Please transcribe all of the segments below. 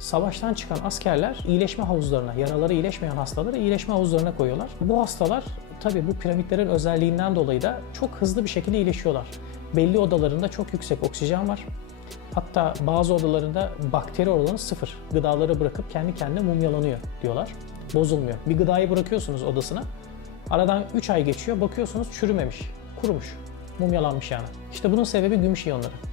Savaştan çıkan askerler iyileşme havuzlarına, yaraları iyileşmeyen hastaları iyileşme havuzlarına koyuyorlar. Bu hastalar tabii bu piramitlerin özelliğinden dolayı da çok hızlı bir şekilde iyileşiyorlar. Belli odalarında çok yüksek oksijen var. Hatta bazı odalarında bakteri oranı sıfır. Gıdaları bırakıp kendi kendine mumyalanıyor diyorlar. Bozulmuyor. Bir gıdayı bırakıyorsunuz odasına. Aradan 3 ay geçiyor. Bakıyorsunuz çürümemiş. Kurumuş. Mumyalanmış yani. İşte bunun sebebi gümüş iyonları.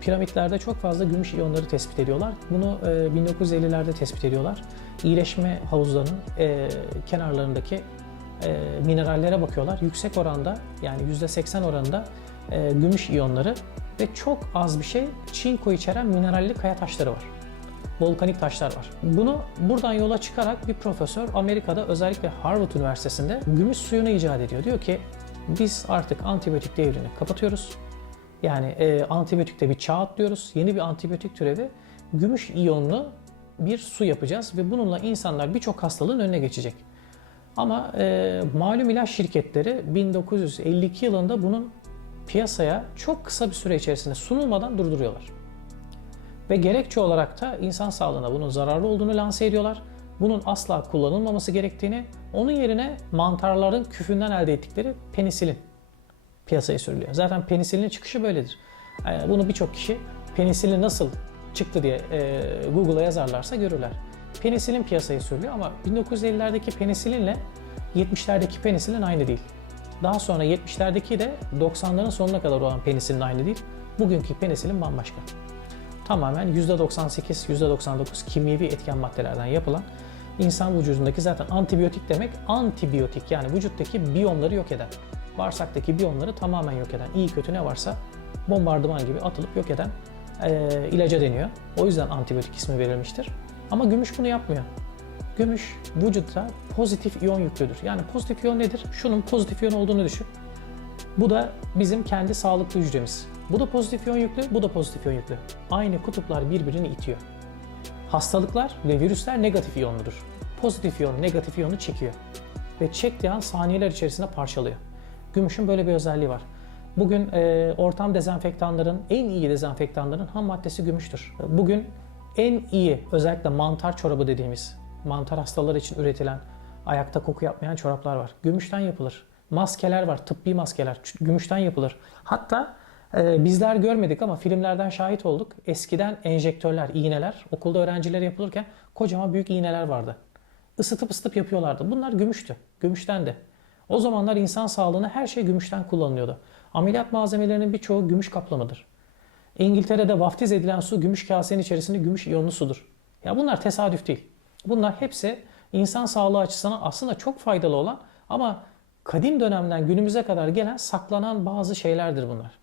Piramitlerde çok fazla gümüş iyonları tespit ediyorlar. Bunu e, 1950'lerde tespit ediyorlar. İyileşme havuzlarının e, kenarlarındaki e, minerallere bakıyorlar. Yüksek oranda yani %80 oranında e, gümüş iyonları ve çok az bir şey çinko içeren mineralli kaya taşları var. Volkanik taşlar var. Bunu buradan yola çıkarak bir profesör Amerika'da özellikle Harvard Üniversitesi'nde gümüş suyunu icat ediyor. Diyor ki biz artık antibiyotik devrini kapatıyoruz. Yani e, antibiyotikte bir çağ atlıyoruz. Yeni bir antibiyotik türevi gümüş iyonlu bir su yapacağız ve bununla insanlar birçok hastalığın önüne geçecek. Ama e, malum ilaç şirketleri 1952 yılında bunun piyasaya çok kısa bir süre içerisinde sunulmadan durduruyorlar. Ve gerekçe olarak da insan sağlığına bunun zararlı olduğunu lanse ediyorlar. Bunun asla kullanılmaması gerektiğini, onun yerine mantarların küfünden elde ettikleri penisilin piyasaya sürülüyor. Zaten penisilinin çıkışı böyledir. Bunu birçok kişi penisilin nasıl çıktı diye e, Google'a yazarlarsa görürler. Penisilin piyasaya sürülüyor ama 1950'lerdeki penisilinle 70'lerdeki penisilin aynı değil. Daha sonra 70'lerdeki de 90'ların sonuna kadar olan penisilin aynı değil. Bugünkü penisilin bambaşka. Tamamen %98, %99 kimyevi etken maddelerden yapılan insan vücudundaki zaten antibiyotik demek antibiyotik yani vücuttaki biyomları yok eden, bağırsaktaki biyomları tamamen yok eden, iyi kötü ne varsa bombardıman gibi atılıp yok eden e, ilaca deniyor. O yüzden antibiyotik ismi verilmiştir. Ama gümüş bunu yapmıyor. Gümüş vücutta pozitif iyon yüklüdür. Yani pozitif iyon nedir? Şunun pozitif iyon olduğunu düşün. Bu da bizim kendi sağlıklı hücremiz. Bu da pozitif iyon yüklü, bu da pozitif iyon yüklü. Aynı kutuplar birbirini itiyor. Hastalıklar ve virüsler negatif iyonludur. Pozitif iyon negatif iyonu çekiyor. Ve çektiği an saniyeler içerisinde parçalıyor. Gümüşün böyle bir özelliği var. Bugün e, ortam dezenfektanların, en iyi dezenfektanların ham maddesi gümüştür. Bugün en iyi özellikle mantar çorabı dediğimiz mantar hastaları için üretilen ayakta koku yapmayan çoraplar var. Gümüşten yapılır. Maskeler var, tıbbi maskeler. Gümüşten yapılır. Hatta e, bizler görmedik ama filmlerden şahit olduk. Eskiden enjektörler, iğneler okulda öğrencilere yapılırken kocaman büyük iğneler vardı. Isıtıp ısıtıp yapıyorlardı. Bunlar gümüştü. Gümüşten de. O zamanlar insan sağlığına her şey gümüşten kullanılıyordu. Ameliyat malzemelerinin birçoğu gümüş kaplamıdır. İngiltere'de vaftiz edilen su gümüş kasenin içerisinde gümüş iyonlu sudur. Ya bunlar tesadüf değil. Bunlar hepsi insan sağlığı açısından aslında çok faydalı olan ama kadim dönemden günümüze kadar gelen saklanan bazı şeylerdir bunlar.